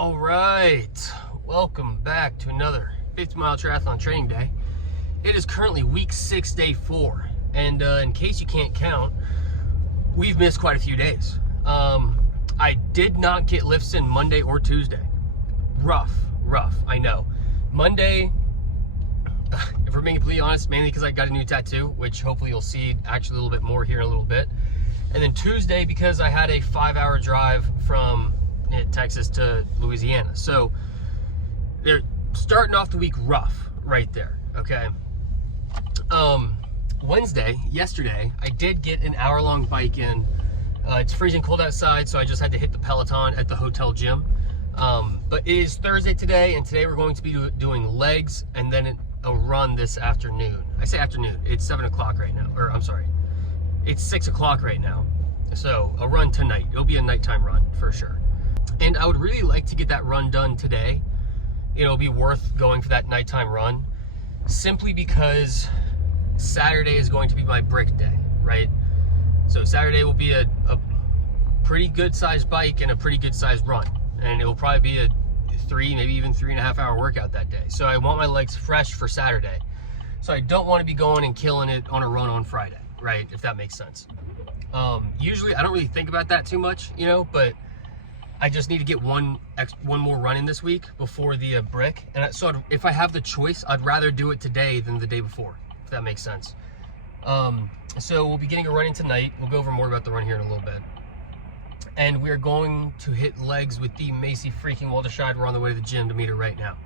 All right, welcome back to another 50-mile triathlon training day. It is currently week 6, day 4, and in case you can't count, we've missed quite a few days. I did not get lifts in Monday or Tuesday. Rough, I know. Monday, if we're being completely honest, mainly because I got a new tattoo, which hopefully you'll see actually a little bit more here in a little bit. And then Tuesday, because I had a 5-hour drive from Texas to Louisiana. So they're starting off the week rough right there, okay? Yesterday, I did get an hour-long bike in. It's freezing cold outside, so I just had to hit the Peloton at the hotel gym. But it is Thursday today, and today we're going to be doing legs and then a run this afternoon. I say afternoon, it's 7 o'clock right now, or I'm sorry, it's 6 o'clock right now. So a run tonight. It'll be a nighttime run for sure. And I would really like to get that run done today. It'll be worth going for that nighttime run, simply because Saturday is going to be my brick day, right? So Saturday will be a pretty good sized bike and a pretty good sized run. And it will probably be a 3, maybe even 3.5 hour workout that day. So I want my legs fresh for Saturday. So I don't want to be going and killing it on a run on Friday, right? If that makes sense. Usually I don't really think about that too much, but I just need to get one more run in this week before the brick. And so if I have the choice, I'd rather do it today than the day before, if that makes sense. So we'll be getting a run in tonight. We'll go over more about the run here in a little bit. And we're going to hit legs with the Macy freaking Walderscheid. We're on the way to the gym to meet her right now.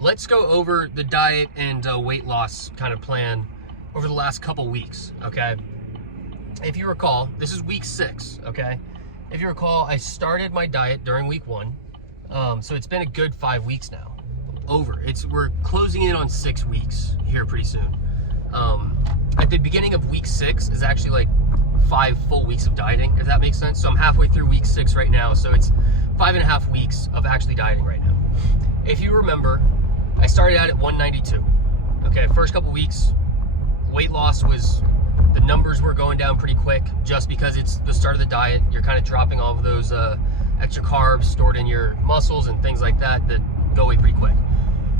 Let's go over the diet and weight loss kind of plan over the last couple weeks, okay? If you recall, this is week 6, okay? If you recall, I started my diet during week 1. So it's been a good 5 weeks now. We're closing in on 6 weeks here pretty soon. At the beginning of week 6 is actually like 5 full weeks of dieting, if that makes sense. So I'm halfway through week 6 right now. So it's 5.5 weeks of actually dieting right now. If you remember, I started out at 192. Okay, first couple weeks, weight loss the numbers were going down pretty quick just because it's the start of the diet. You're kind of dropping all of those extra carbs stored in your muscles and things like that go away pretty quick.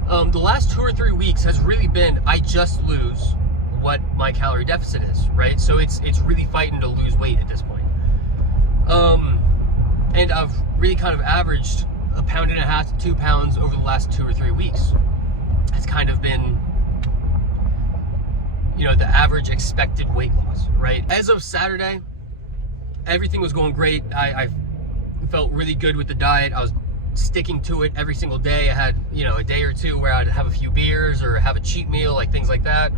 The last 2 or 3 weeks has really been, I just lose what my calorie deficit is, right? So it's really fighting to lose weight at this point. And I've really kind of averaged 1.5 pounds to 2 pounds over the last 2 or 3 weeks. It's kind of been, the average expected weight loss, right? As of Saturday, everything was going great. I felt really good with the diet. I was sticking to it every single day. I had, a day or two where I'd have a few beers or have a cheat meal, like things like that.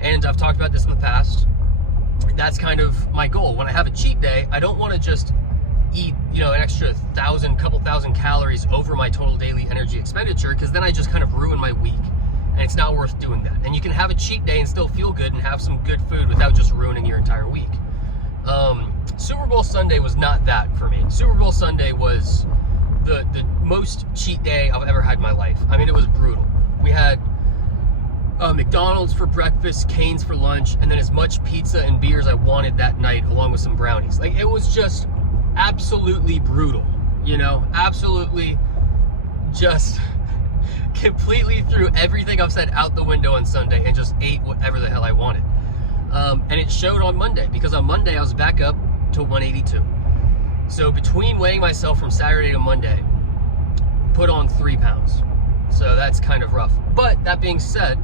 And I've talked about this in the past. That's kind of my goal. When I have a cheat day, I don't want to just eat, an extra couple thousand calories over my total daily energy expenditure, because then I just kind of ruin my week. And it's not worth doing that. And you can have a cheat day and still feel good and have some good food without just ruining your entire week. Super Bowl Sunday was not that for me. Super Bowl Sunday was the most cheat day I've ever had in my life. I mean, it was brutal. We had McDonald's for breakfast, Cane's for lunch, and then as much pizza and beer as I wanted that night, along with some brownies. Like, it was just absolutely brutal, absolutely just completely threw everything I've said out the window on Sunday and just ate whatever the hell I wanted. And it showed on Monday, because on Monday I was back up to 182. So between weighing myself from Saturday to Monday, put on 3 pounds. So that's kind of rough. But that being said,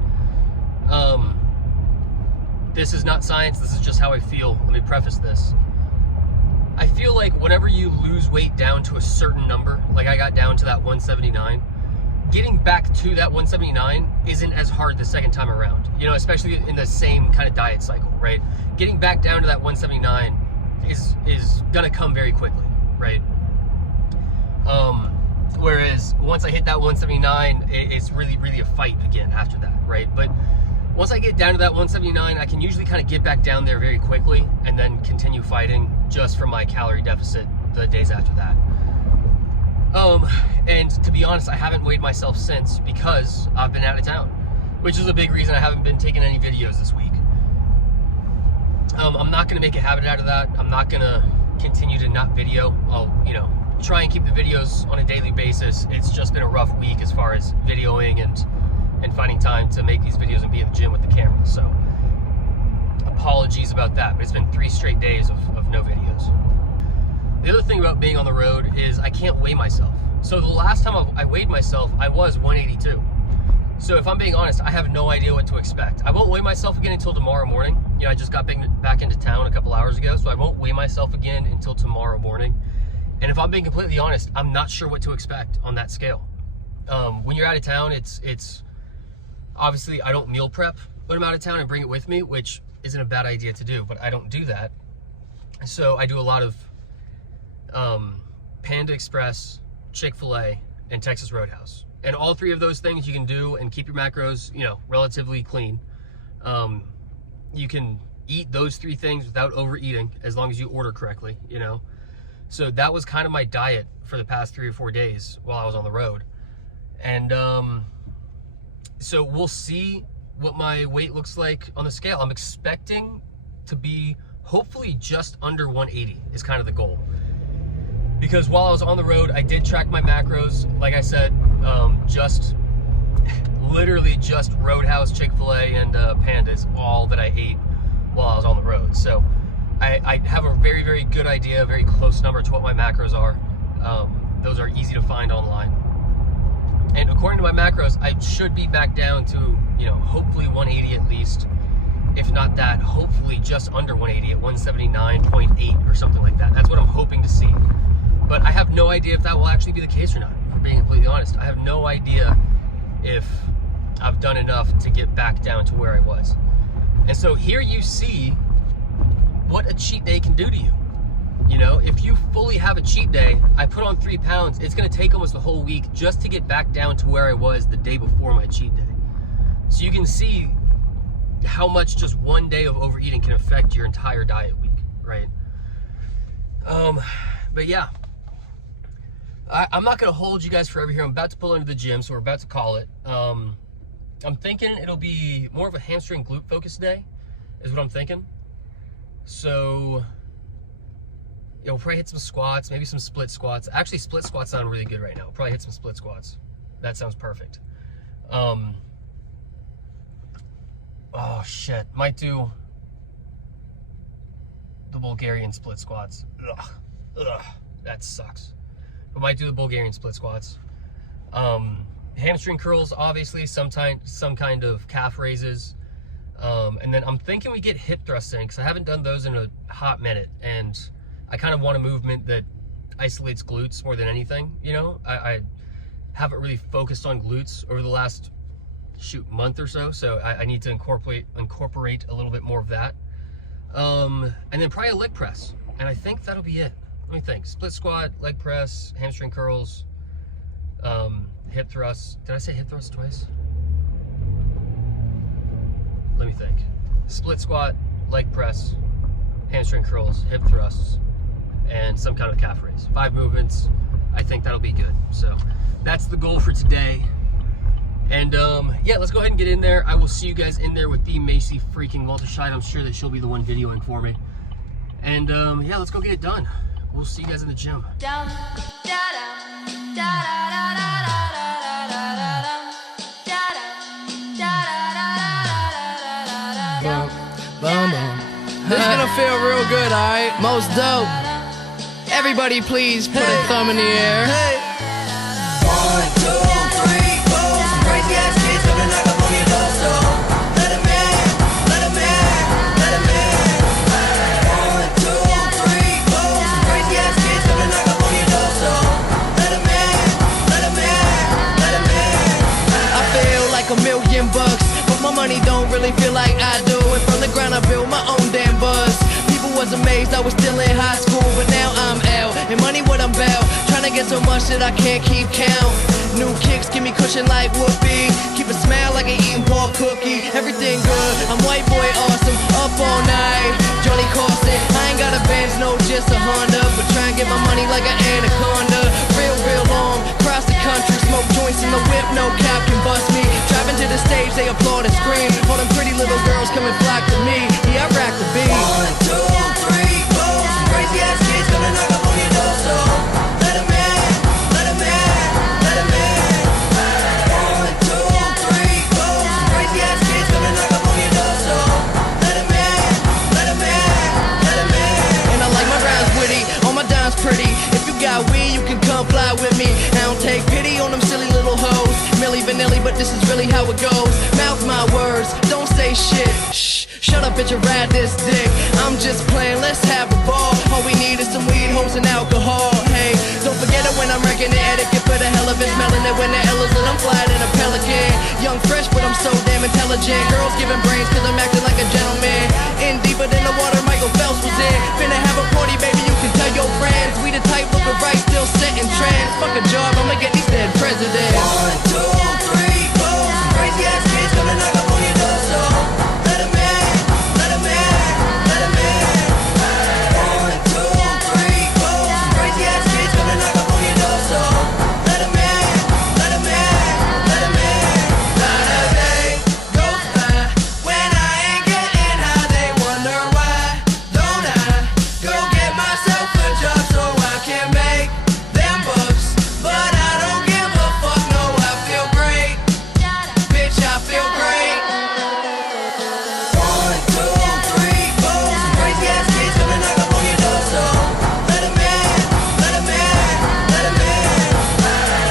this is not science, this is just how I feel. Let me preface this. I feel like whenever you lose weight down to a certain number, like I got down to that 179, getting back to that 179 isn't as hard the second time around, especially in the same kind of diet cycle, right? Getting back down to that 179 is gonna come very quickly, right? Whereas once I hit that 179, it's really, really a fight again after that, right? But once I get down to that 179, I can usually kind of get back down there very quickly and then continue fighting just from my calorie deficit the days after that. And to be honest, I haven't weighed myself since, because I've been out of town, which is a big reason I haven't been taking any videos this week. I'm not going to make a habit out of that. I'm not going to continue to not video. I'll, try and keep the videos on a daily basis. It's just been a rough week as far as videoing and finding time to make these videos and be in the gym with the camera. So apologies about that, but it's been 3 straight days of no videos. The other thing about being on the road is I can't weigh myself. So the last time I weighed myself, I was 182. So if I'm being honest, I have no idea what to expect. I won't weigh myself again until tomorrow morning. You know, I just got back into town a couple hours ago, so I won't weigh myself again until tomorrow morning. And if I'm being completely honest, I'm not sure what to expect on that scale. When you're out of town, it's obviously I don't meal prep when I'm out of town and bring it with me, which isn't a bad idea to do, but I don't do that. So I do a lot of Panda Express, Chick-fil-A, and Texas Roadhouse. And all 3 of those things you can do and keep your macros, you know, relatively clean. You can eat those 3 things without overeating as long as you order correctly, you know. So that was kind of my diet for the past 3 or 4 days while I was on the road. And so we'll see what my weight looks like on the scale. I'm expecting to be hopefully just under 180 is kind of the goal. Because while I was on the road, I did track my macros. Like I said, literally just Roadhouse, Chick-fil-A, and Panda is all that I ate while I was on the road. So I have a very, very good idea, a very close number to what my macros are. Those are easy to find online. And according to my macros, I should be back down to, you know, hopefully 180 at least. If not that, hopefully just under 180 at 179.8 or something like that. That's what I'm hoping to see. But I have no idea if that will actually be the case or not, if we're being completely honest. I have no idea if I've done enough to get back down to where I was. And so here you see what a cheat day can do to you. You know, if you fully have a cheat day, I put on 3 pounds, it's gonna take almost the whole week just to get back down to where I was the day before my cheat day. So you can see how much just one day of overeating can affect your entire diet week, right? But yeah, I'm not gonna hold you guys forever here. I'm about to pull into the gym, so we're about to call it. I'm thinking it'll be more of a hamstring glute focused day, is what I'm thinking. So, we'll probably hit some squats, maybe some split squats. Actually, split squats sound really good right now. We'll probably hit some split squats. That sounds perfect. Oh shit, might do the Bulgarian split squats. Ugh, that sucks. But might do the Bulgarian split squats. Hamstring curls, obviously, some kind of calf raises. And then I'm thinking we get hip thrusts in, because I haven't done those in a hot minute, and I kind of want a movement that isolates glutes more than anything, you know? I haven't really focused on glutes over the last, month or so, so I need to incorporate a little bit more of that. And then probably a leg press, and I think that'll be it. Let me think. Split squat, leg press, hamstring curls, hip thrusts. Did I say hip thrusts twice? Let me think. Split squat, leg press, hamstring curls, hip thrusts, and some kind of calf raise. 5 movements. I think that'll be good. So that's the goal for today. And yeah, let's go ahead and get in there. I will see you guys in there with the Macy freaking Walterscheid. I'm sure that she'll be the one videoing for me. And yeah, let's go get it done. We'll see you guys in the gym. This is gonna feel real good, alright? Most dope. Everybody please put a thumb in the air. 1, 2, 3, 4. Some crazy ass kids gonna knock up on your door, so let 'em in, let 'em in, let 'em in. 1, 2, 3, 4. Some crazy ass kids gonna knock up on your door, so let 'em in, let 'em in, let 'em in. I feel like $1,000,000, but my money don't really feel like I do. And from the ground I built my own damn buzz. People was amazed I was still in high school, but now I'm out. And money what I'm about, trying to get so much that I can't keep count. New kicks give me cushion like whoopee. Keep a smile like an eating pork cookie. Everything good, I'm white boy awesome. Up all night, Johnny Carson. I ain't got a Benz, no, just a Honda. But try and get my money like an anaconda. Real long, cross the country. Smoke joints in the whip, no cap can bust me. Driving to the stage, they applaud and scream. All them pretty little girls come and flock to me. Yeah, I rock the beat. 1, 2, 3, 4. Some crazy ass kids gonna knock up on your door, so let 'em in. this is really how it goes. Mouth my words, don't say shit. Shh, shut up, bitch, and ride this dick. I'm just playing, let's have a ball. All we need is some weed, hoes, and alcohol. Hey, don't forget it when I'm wrecking the etiquette for the hell of it. Smelling it when the L is lit, I'm flying in a pelican. Young, fresh, but I'm so damn intelligent. Girls giving brains cause I'm acting like a gentleman. In deeper than the water Michael Phelps was in. Finna have a party, baby, you can tell your friends. We the type looking right, still set in trance. Fuck a job, I'ma get these dead presidents. 1, 2, 3, 4. Some crazy ass kids gonna knock up on your door, so let 'em in, let 'em in, let 'em in. 1, 2, 3, 4. Some crazy ass kids gonna knock up on your door, so let 'em in, let 'em in, let 'em in. Not a day goes by when I ain't getting high. They wonder why don't I go get myself a job so I can make them bucks. But I don't give a fuck, no, I feel great. Bitch, I feel great. 1, 2, 3, 4. Some crazy ass kids gonna knock up on your door, so let 'em in, let 'em in, let 'em in.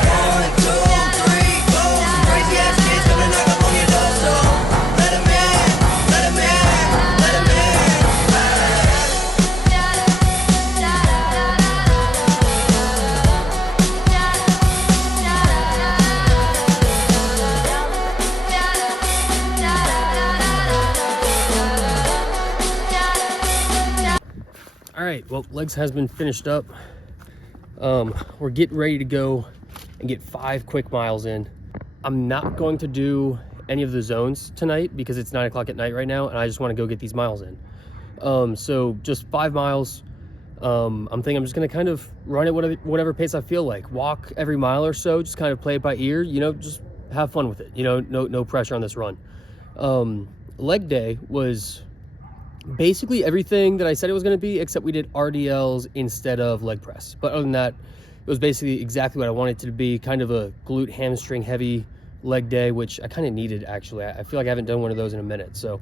1, 2, 3, 4. Some crazy ass kids gonna knock up on your door, so let 'em in, let 'em in, let 'em in. All right, well, legs has been finished up. We're getting ready to go and get 5 quick miles in. I'm not going to do any of the zones tonight because it's 9 o'clock at night right now, and I just want to go get these miles in. So just 5 miles. I'm thinking I'm just gonna kind of run at whatever pace I feel like. Walk every mile or so, just kind of play it by ear. You know, just have fun with it. You know, no pressure on this run. Leg day was basically everything that I said it was going to be, except we did RDLs instead of leg press. But other than that, it was basically exactly what I wanted it to be, kind of a glute hamstring heavy leg day, which I kind of needed actually. I feel like I haven't done one of those in a minute. So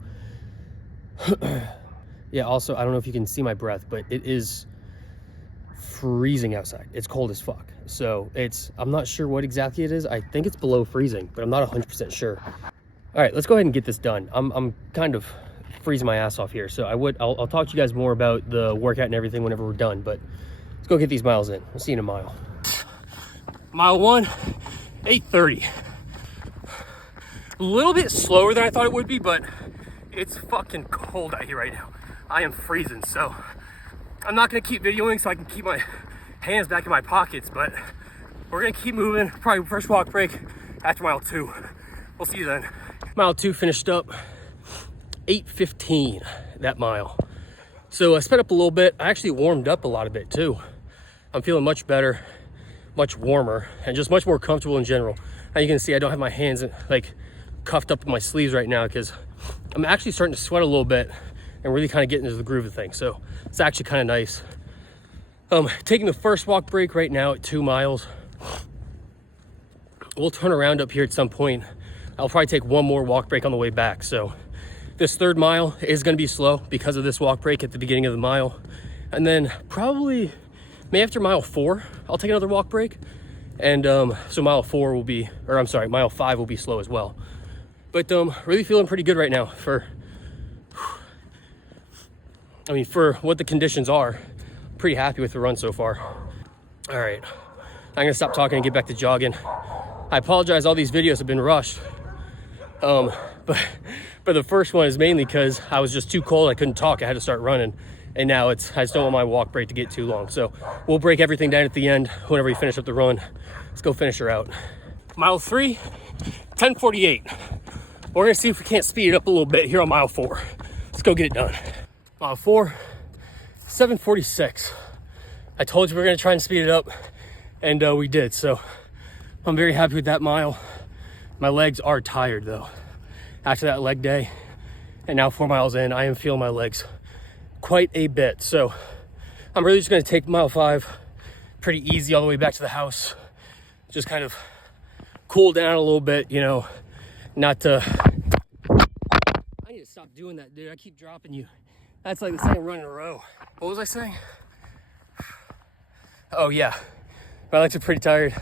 yeah, also, I don't know if you can see my breath, but it is freezing outside. It's cold as fuck. So I'm not sure what exactly it is. I think it's below freezing, but I'm not 100% sure. All right, let's go ahead and get this done. I'm kind of freezing my ass off here, so I'll talk to you guys more about the workout and everything whenever we're done, but let's go get these miles in. We'll see you in a mile. Mile 1, 8:30. A little bit slower than I thought it would be, but it's fucking cold out here right now. I am freezing, so I'm not gonna keep videoing so I can keep my hands back in my pockets, but we're gonna keep moving. Probably first walk break after mile 2. We'll see you then. Mile 2 finished up. 8:15 that mile. So I sped up a little bit. I actually warmed up a lot of it too. I'm feeling much better, much warmer, and just much more comfortable in general. Now you can see I don't have my hands like cuffed up in my sleeves right now because I'm actually starting to sweat a little bit and really kind of getting into the groove of things. So it's actually kind of nice. Taking the first walk break right now at 2 miles. We'll turn around up here at some point. I'll probably take one more walk break on the way back. So this 3rd mile is going to be slow because of this walk break at the beginning of the mile. And then probably maybe after mile 4, I'll take another walk break. And so mile 5 will be slow as well. But really feeling pretty good right now for what the conditions are. Pretty happy with the run so far. All right, I'm gonna stop talking and get back to jogging. I apologize, all these videos have been rushed. But the first one is mainly because I was just too cold. I couldn't talk. I had to start running. And now I just don't want my walk break to get too long. So we'll break everything down at the end whenever we finish up the run. Let's go finish her out. Mile 3, 10:48. We're gonna see if we can't speed it up a little bit here on mile 4. Let's go get it done. Mile 4, 7:46. I told you we were gonna try and speed it up, and we did. So I'm very happy with that mile. My legs are tired though. After that leg day, and now 4 miles in, I am feeling my legs quite a bit. So I'm really just gonna take mile 5 pretty easy all the way back to the house. Just kind of cool down a little bit, you know, not to, I need to stop doing that, dude. I keep dropping you. That's like the second run in a row. What was I saying? Oh yeah, my legs are pretty tired.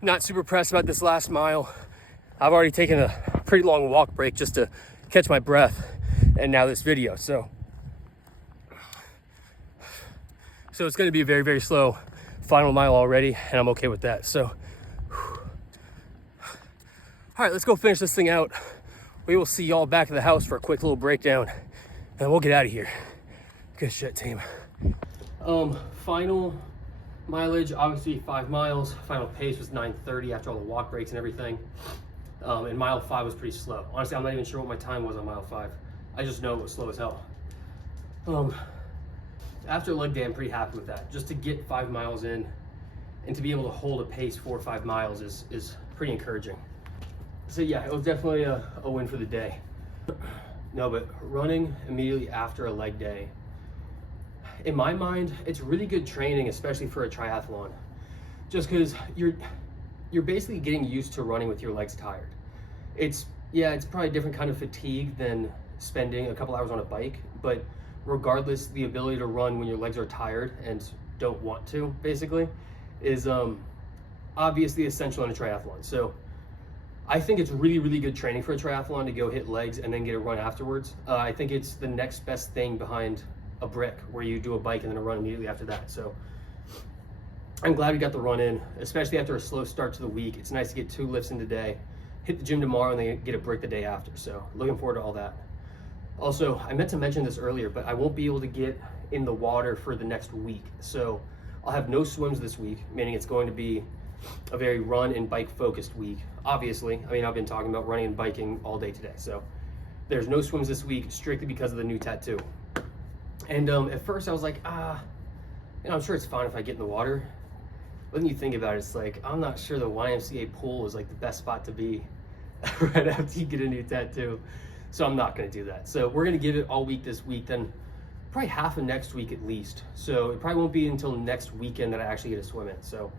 Not super pressed about this last mile. I've already taken a pretty long walk break just to catch my breath, and now this video. So it's going to be a very, very slow final mile already, and I'm okay with that. So, all right, let's go finish this thing out. We will see y'all back at the house for a quick little breakdown, and we'll get out of here. Good shit, team. Final mileage, obviously 5 miles. Final pace was 9:30 after all the walk breaks and everything. And mile 5 was pretty slow. Honestly, I'm not even sure what my time was on mile 5. I just know it was slow as hell. After leg day, I'm pretty happy with that. Just to get 5 miles in and to be able to hold a pace 4 or 5 miles is pretty encouraging. So yeah, it was definitely a win for the day. No, but running immediately after a leg day, in my mind, it's really good training, especially for a triathlon. Just because you're basically getting used to running with your legs tired. It's probably a different kind of fatigue than spending a couple hours on a bike, but regardless, the ability to run when your legs are tired and don't want to, basically, is obviously essential in a triathlon. So I think it's really, really good training for a triathlon to go hit legs and then get a run afterwards. I think it's the next best thing behind a brick, where you do a bike and then a run immediately after that. So I'm glad we got the run in, especially after a slow start to the week. It's nice to get 2 lifts in today, hit the gym tomorrow, and then get a break the day after. So looking forward to all that. Also, I meant to mention this earlier, but I won't be able to get in the water for the next week. So I'll have no swims this week, meaning it's going to be a very run and bike focused week. Obviously, I mean, I've been talking about running and biking all day today. So there's no swims this week, strictly because of the new tattoo. And at first I was like, I'm sure it's fine if I get in the water. But then you think about it, it's like, I'm not sure the YMCA pool is like the best spot to be right after you get a new tattoo. So I'm not gonna do that. So we're gonna give it all week this week, then probably half of next week at least. So it probably won't be until next weekend that I actually get a swim in. So,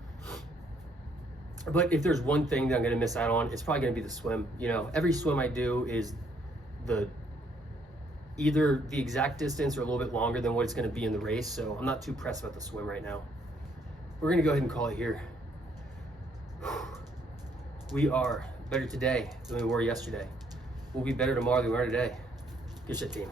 but if there's one thing that I'm gonna miss out on, it's probably gonna be the swim. You know, every swim I do is either the exact distance or a little bit longer than what it's gonna be in the race. So I'm not too pressed about the swim right now. We're gonna go ahead and call it here. We are better today than we were yesterday. We'll be better tomorrow than we are today. Good shit, team.